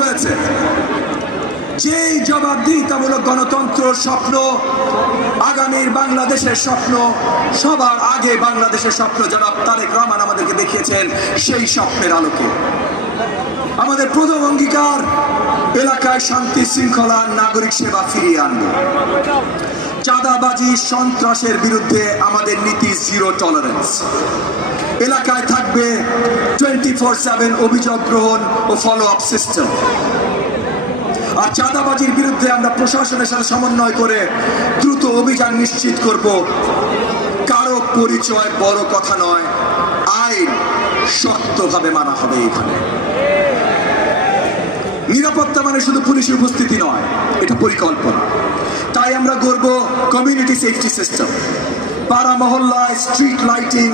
হয়েছে। যেই জবাবদিহিতামূলক গণতন্ত্র স্বপ্ন, আগামীর বাংলাদেশের স্বপ্ন, সবার আগে বাংলাদেশের স্বপ্ন জনাব তারেক রহমান আমাদেরকে দেখিয়েছেন, সেই স্বপ্নের আলোকে আমাদের প্রথম অঙ্গীকার এলাকায় শান্তি শৃঙ্খলা নাগরিক সেবা ফিরিয়ে আনবো। চাঁদাবাজি সন্ত্রাসের বিরুদ্ধে আমাদের নীতি জিরো টলারেন্স। এলাকায় থাকবে 24/7 অভিযোগ গ্রহণ ও ফলো আপ সিস্টেম। আর চাঁদাবাজির বিরুদ্ধে আমরা প্রশাসনের সাথে সমন্বয় করে দ্রুত অভিযান নিশ্চিত করব। কারো পরিচয় বড় কথা নয়, আইন শক্তভাবে মানা হবে। এখানে নিরাপত্তা মানে শুধু পুলিশের উপস্থিতি নয়, এটা পরিকল্পনা। তাই আমরা গড়ব কমিউনিটি সেফটি সিস্টেম। পাড়া মহল্লায় স্ট্রিট লাইটিং,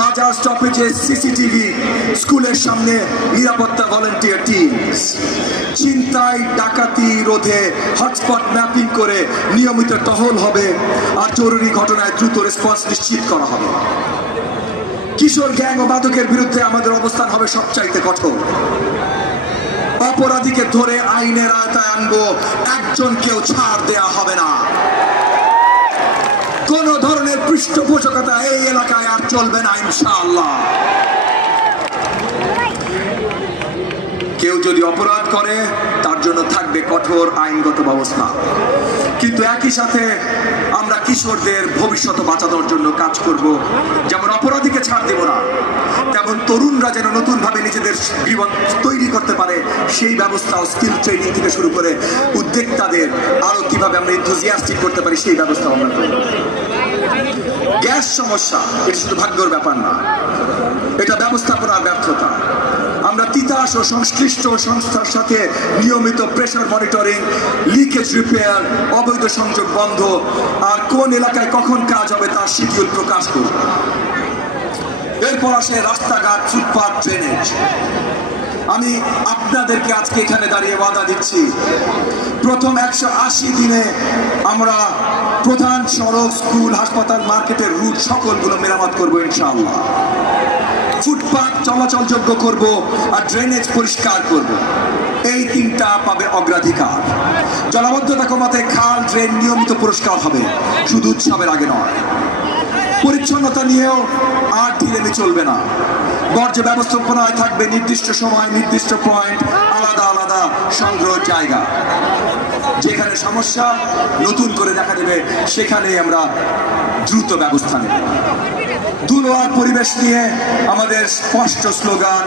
বাজার স্টপেজে সিসিটিভি, স্কুলের সামনে নিরাপত্তা ভলান্টিয়ার টিম, ছিনতাই ডাকাতি রোধে হটস্পট ম্যাপিং করে নিয়মিত টহল হবে। আর জরুরি ঘটনায় দ্রুত রেসপন্স নিশ্চিত করা হবে। কিশোর গ্যাং ও মাদকের বিরুদ্ধে আমাদের অবস্থান হবে সবচাইতে কঠোর। অপরাধীকে ধরে আইনের আওতায় আনবো, একজনকেও ছাড় দেয়া হবে না। কোন ধরনের পৃষ্ঠপোষকতা এই এলাকায় আর চলবে না ইনশাআল্লাহ। কেউ যদি অপরাধ করে তার জন্য থাকবে কঠোর আইনগত ব্যবস্থা। কিন্তু একই সাথে আমরা কিশোরদের ভবিষ্যৎ বাঁচানোর জন্য কাজ করব। যেমন অপরাধীকে ছাড় দেব না, তেমন তরুণরা যেন নতুনভাবে নিজেদের জীবন তৈরি করতে পারে সেই ব্যবস্থা, স্কিল ট্রেনিং থেকে শুরু করে উদ্যোক্তাদের আরো কিভাবে আমরা এনথুজিয়াস্টিক করতে পারি সেই ব্যবস্থা আমরা করব। গ্যাস সমস্যা এটা শুধু ভাগ্যের ব্যাপার না, এটা ব্যবস্থাপনার ব্যর্থতা। আমরা তিতাস ও সংশ্লিষ্ট সংস্থার সাথে নিয়মিত প্রেসার মনিটরিং, লিকেজ রিপেয়ার, অবৈধ সংযোগ বন্ধ আর কোন এলাকায় কখন কাজ হবে তার শিডিউল প্রকাশ করব। এরপর আসে রাস্তাঘাট, ফুটপাথ, ড্রেনেজ। আমি আপনাদেরকে আজকে এখানে দাঁড়িয়ে ওয়াদা দিচ্ছি, প্রথম 180 দিনে আমরা প্রধান সড়ক, স্কুল, হাসপাতাল, মার্কেটের রুট সকলগুলো মেরামত করবো ইনশাআল্লাহ। ফুটপাথ চলাচলযোগ্য করব আর ড্রেনেজ পরিষ্কার করব। এই তিনটা পাবে অগ্রাধিকার। জলাবদ্ধতা কমাতে খাল, ড্রেন নিয়মিত পরিষ্কার হবে, শুধু উৎসবের আগে নয়। পরিচ্ছন্নতা নিয়েও আর ঢিলেমি চলবে না। বর্জ্য ব্যবস্থাপনায় থাকবে নির্দিষ্ট সময়, নির্দিষ্ট পয়েন্ট, আলাদা আলাদা সংগ্রহ জায়গা। যেখানে সমস্যা নতুন করে দেখা দেবে সেখানেই আমরা দ্রুত ব্যবস্থা নেব। ধুলো আর পরিবেশ নিয়ে আমাদের স্পষ্ট স্লোগান,